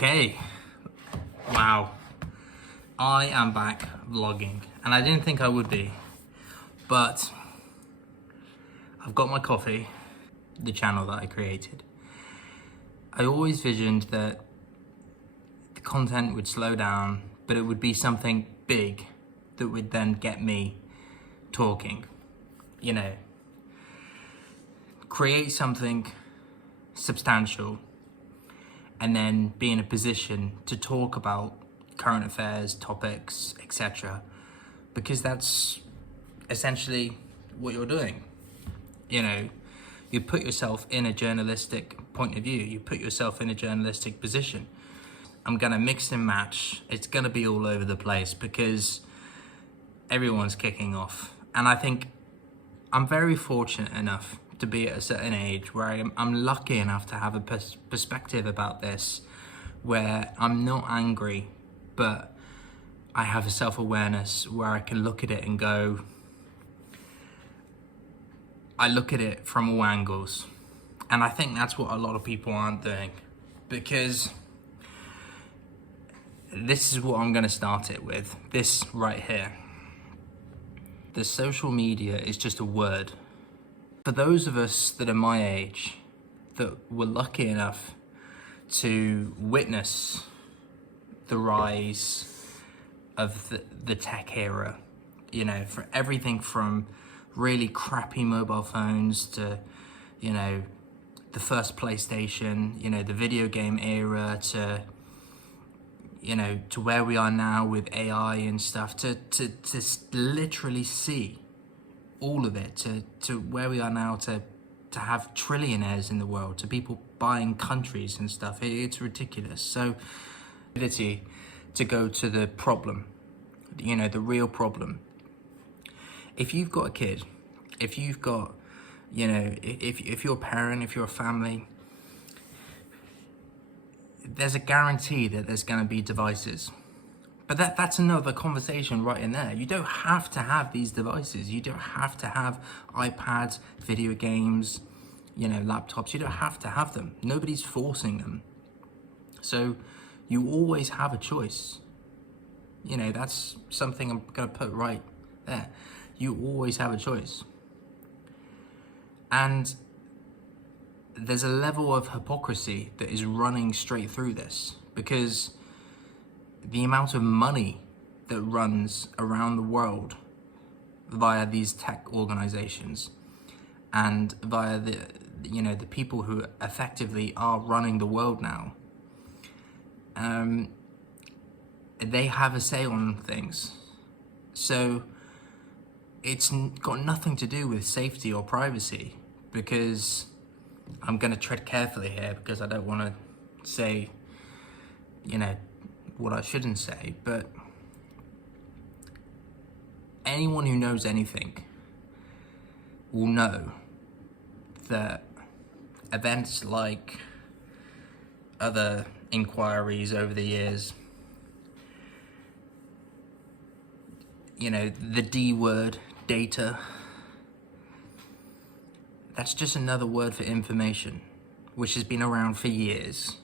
Okay, wow. I am back vlogging, and I didn't think I would be, but I've got my coffee, the channel that I created. I always visioned that the content would slow down, but it would be something big that would then get me talking. You know, create something substantial and then be in a position to talk about current affairs, topics, etc. Because that's essentially what you're doing. You know, you put yourself in a journalistic point of view, you put yourself in a journalistic position. I'm gonna mix and match. It's gonna be all over the place because everyone's kicking off. And I think I'm very fortunate enough to be at a certain age where I'm lucky enough to have a perspective about this, where I'm not angry, but I have a self-awareness where I can look at it and go, I look at it from all angles. And I think that's what a lot of people aren't doing, because this is what I'm gonna start it with, this right here. The social media is just a word. For those of us that are my age, that were lucky enough to witness the rise of the tech era, you know, for everything from really crappy mobile phones to, you know, the first PlayStation, you know, the video game era to, you know, to where we are now with AI and stuff, to literally see all of it, to where we are now, to have trillionaires in the world, to people buying countries and stuff. It's ridiculous. So, ability to go to the problem, you know, the real problem. If you've got a kid, if you've got, you know, if you're a parent, if you're a family, there's a guarantee that there's going to be devices. But that's another conversation right in there. You don't have to have these devices. You don't have to have iPads, video games, you know, laptops. You don't have to have them. Nobody's forcing them. So you always have a choice. You know, that's something I'm going to put right there. You always have a choice. And there's a level of hypocrisy that is running straight through this, because the amount of money that runs around the world via these tech organizations and via the, you know, the people who effectively are running the world now, they have a say on things. So it's got nothing to do with safety or privacy, because I'm going to tread carefully here because I don't want to say, you know, what I shouldn't say, but anyone who knows anything will know that events like other inquiries over the years, you know, the D word, data, that's just another word for information, which has been around for years.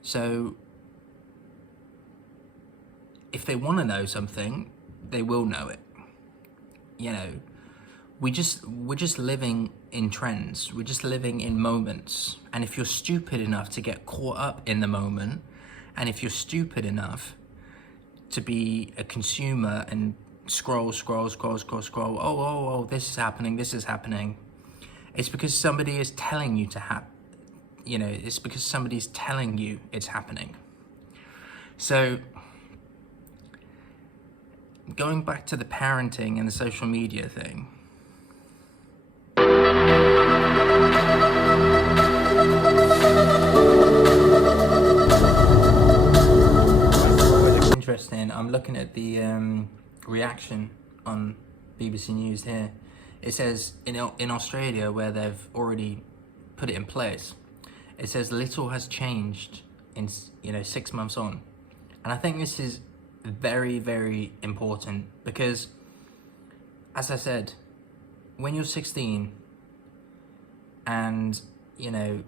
So if they want to know something, they will know it. You know, we're just living in trends. We're just living in moments. And if you're stupid enough to get caught up in the moment, and if you're stupid enough to be a consumer and scroll, oh, this is happening. It's because somebody is telling you to you know, it's because somebody's telling you it's happening. So going back to the parenting and the social media thing, interesting. I'm looking at the reaction on BBC News here. It says in Australia, where they've already put it in place, it says little has changed in, you know, 6 months on. And I think this is very, very important, because as I said, when you're 16 and, you know,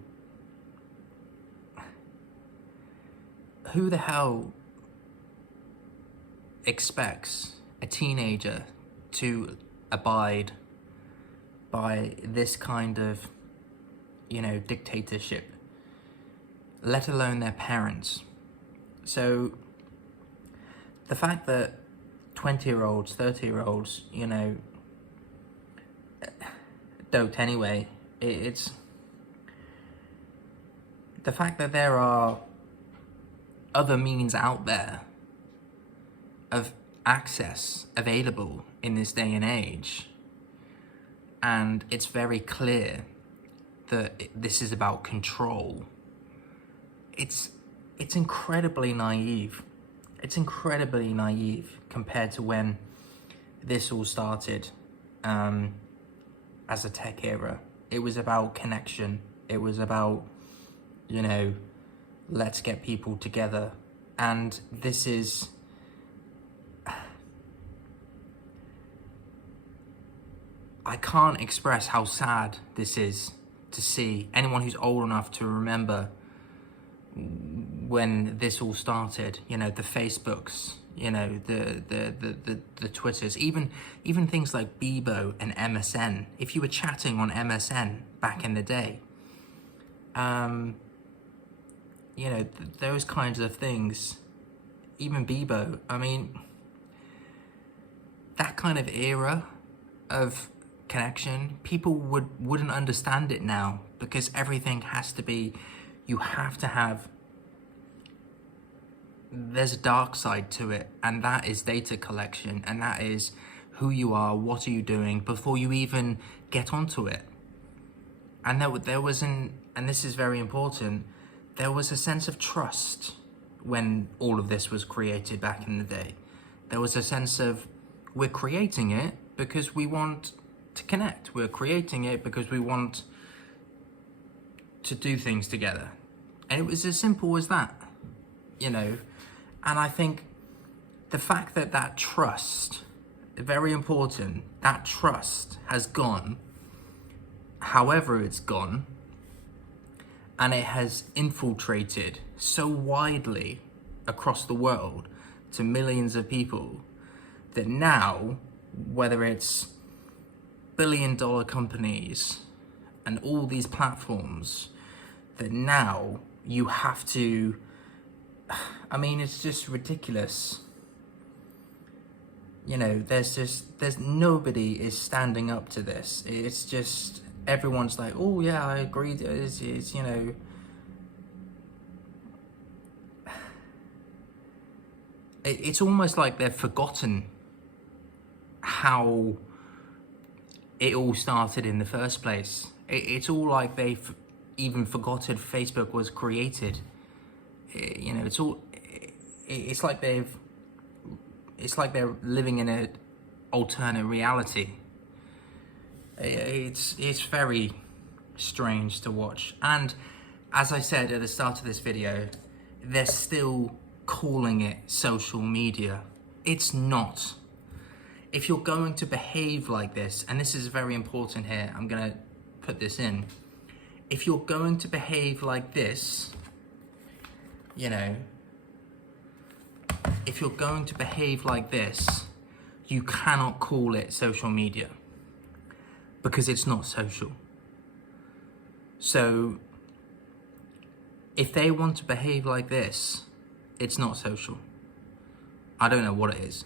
who the hell expects a teenager to abide by this kind of, dictatorship, let alone their parents? So the fact that 20-year-olds, 30-year-olds, don't anyway, it's the fact that there are other means out there of access available in this day and age, and it's very clear that this is about control. It's incredibly naive. It's incredibly naive compared to when this all started as a tech era. It was about connection. It was about, let's get people together. And this is... I can't express how sad this is to see. Anyone who's old enough to remember when this all started, the Facebooks, the Twitters, even things like Bebo and MSN. If you were chatting on MSN back in the day, those kinds of things, even Bebo, I mean, that kind of era of connection, people wouldn't understand it now, because everything has to be, you have to have, there's a dark side to it, and that is data collection, and that is who you are, what are you doing before you even get onto it. And there was and this is very important, there was a sense of trust when all of this was created back in the day. There was a sense of, we're creating it because we want to connect. We're creating it because we want to do things together. And it was as simple as that, And I think the fact that trust, very important, that trust has gone, however it's gone, and it has infiltrated so widely across the world to millions of people that now, whether it's billion-dollar companies and all these platforms, that now you have to, I mean, it's just ridiculous. There's nobody is standing up to this. It's just, everyone's like, oh yeah, I agree. It's almost like they've forgotten how it all started in the first place. It's all like they've even forgotten Facebook was created. It's like they're living in an alternate reality. It's very strange to watch. And as I said at the start of this video, they're still calling it social media. It's not. If you're going to behave like this, and this is very important here, I'm gonna put this in. If you're going to behave like this, if you're going to behave like this, you cannot call it social media, because it's not social. So if they want to behave like this, it's not social. I don't know what it is.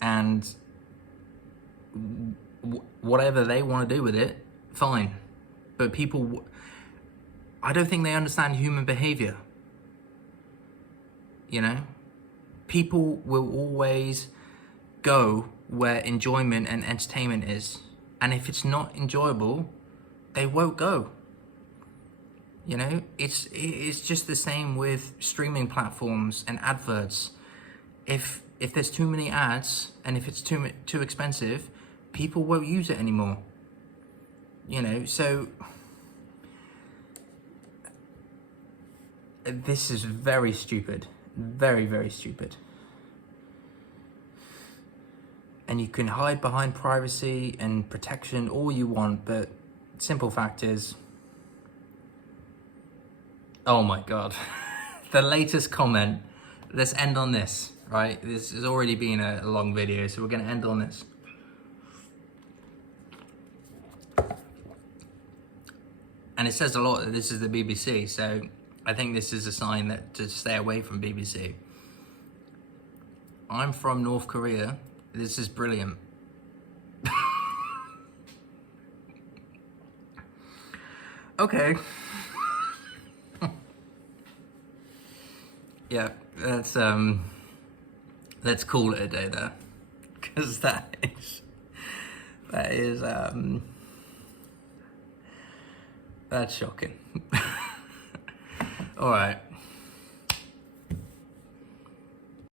And whatever they want to do with it, fine. But people, I don't think they understand human behavior. People will always go where enjoyment and entertainment is. And if it's not enjoyable, they won't go. It's just the same with streaming platforms and adverts. If there's too many ads, and if it's too expensive, people won't use it anymore. So this is very stupid, very, very stupid. And you can hide behind privacy and protection all you want, but simple fact is, Oh my God. The latest comment. Let's end on this, right? This has already been a long video, so we're gonna end on this. And it says a lot that this is the BBC, so I think this is a sign that to stay away from BBC. I'm from North Korea. This is brilliant. Okay. Yeah, let's call it a day there. Because that's shocking. All right.